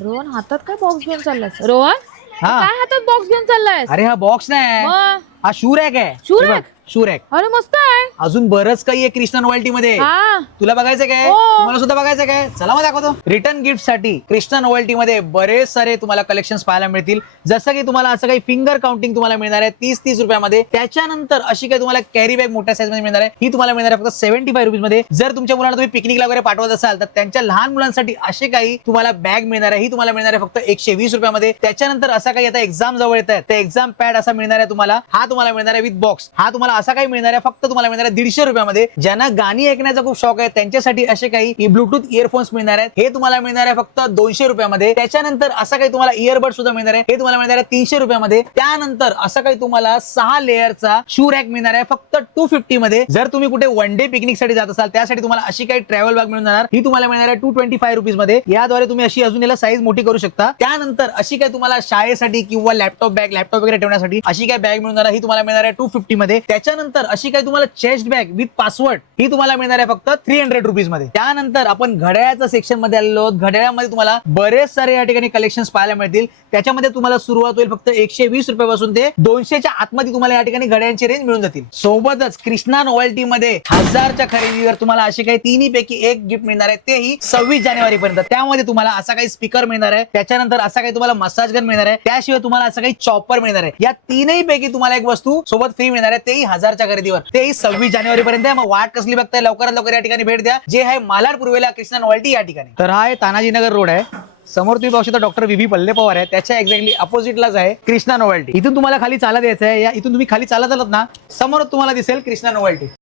रोहन हातात काय बॉक्स घेऊन चाललायस रोहन? हा. काय हातात बॉक्स घेऊन चाललायस? अरे हा बॉक्स नाही, मग? हा शू रॅक आहे. शू हे बघ, रॅक? Shoe rack. अरे मस्त आहे. अजून बरंच काही आहे कृष्णा नॉवेल्टी मध्ये. हा. तुला बघायचं काय? हो. तुम्हाला सुद्धा बघायचं काय? चला मग दाखवतो. रिटर्न गिफ्ट साठी कृष्णा नॉवेल्टी मध्ये बरेच सारे तुम्हाला कलेक्शन पाहायला मिळतील. जसं की तुम्हाला असं काही फिंगर काउंटिंग तुम्हाला मिळणार आहे 30-30 रुपयामध्ये. त्याच्यानंतर अशी काही तुम्हाला कॅरी बॅग मोठ्या साईज मध्ये मिळणार आहे, ही तुम्हाला मिळणार आहे फक्त 75 रुपीज मध्ये. जर तुमच्या मुलांना तुम्ही पिकनिकला वगैरे पाठवत असाल तर त्यांच्या लहान मुलांसाठी असे काही तुम्हाला बॅग मिळणार आहे, ही तुम्हाला मिळणार आहे फक्त 120 रुपयामध्ये. त्याच्यानंतर असा काही आता एक्झाम जवळ येत आहे, तर एक्झाम पॅड असा मिळणार आहे तुम्हाला. हा तुम्हाला मिळणार आहे विथ बॉक्स. हा तुम्हाला असा काही मिळणार आहे फक्त तुम्हाला मिळणार आहे 150 रुपयामध्ये. ज्यांना गाणी ऐकण्याचा खूप शौक आहे त्यांच्यासाठी असे काही ब्लूटूथ इयरफोन्स मिळणार आहेत, हे तुम्हाला मिळणार आहे फक्त 200 रुपयामध्ये. त्याच्यानंतर असा काही तुम्हाला इयरबड सुद्धा मिळणार आहे, हे तुम्हाला मिळणार आहे 300 रुपयामध्ये. त्यानंतर असं काही तुम्हाला 6 लेअरचा शू रॅक मिळणार आहे फक्त 250 मध्ये. जर तुम्ही कुठे वन डे पिकनिक साठी जात असाल त्यासाठी तुम्हाला अशी काही ट्रॅव्हल बॅग मिळून जाणार, ही तुम्हाला मिळणार आहे 225 रुपीज मध्ये. याद्वारे तुम्ही अशी अजून याला साईज मोठी करू शकता. त्यानंतर अशी काही तुम्हाला शाळेसाठी किंवा लॅपटॉप वगैरे ठेवण्यासाठी अशी काही बॅग मिळून जाणार, ही तुम्हाला मिळणार आहे 250 मध्ये. त्याच्यानंतर अशी काही तुम्हाला चेस्ट बॅग विथ पासवर्ड, ही तुम्हाला मिळणार आहे फक्त 300 रुपीज मध्ये. त्यानंतर आपण घड्याळाच्या सेक्शन मध्ये आलेलो. घड्याळामध्ये तुम्हाला बरेच सारे या ठिकाणी कलेक्शन पाहायला मिळतील. त्याच्यामध्ये तुम्हाला सुरुवात होईल फक्त 120 रुपयापासून ते 200च्या आतमध्ये तुम्हाला या ठिकाणी घड्याळांची रेंज मिळून जातील. सोबतच कृष्णा नॉवेल्टी मध्ये 1000च्या खरेदीवर तुम्हाला असे काही तिन्ही पैकी एक गिफ्ट मिळणार आहे, तेही 26 जानेवारी पर्यंत. त्यामध्ये तुम्हाला असा काही स्पीकर मिळणार आहे, त्याच्यानंतर असा काही तुम्हाला मसाज गन मिळणार आहे, त्याशिवाय तुम्हाला असं काही चॉपर मिळणार आहे. या तीनही पैकी तुम्हाला एक वस्तू सोबत फ्री मिळणार आहे, तेही 1000च्या खरेदीवर. तेही 26 जानेवारी पर्यंत. मग वाट कसली बघताय, लवकरात लवकर या ठिकाणी भेट द्या, जे आहे मालाड पूर्वेला कृष्णा नॉवेल्टी या ठिकाणी. तर हा आहे तानाजीनगर रोड आहे. समोर तुम्ही पाहू शकता डॉक्टर व्ही पल्ले पवार आहे, त्याच्या एक्झॅक्टली अपोजिटलाच आहे कृष्णा नॉवेल्टी. इथून तुम्हाला खाली चालत यायचं आहे. या इथून तुम्ही खाली चालत आलात ना, समोर तुम्हाला दिसेल कृष्णा नॉवेल्टी.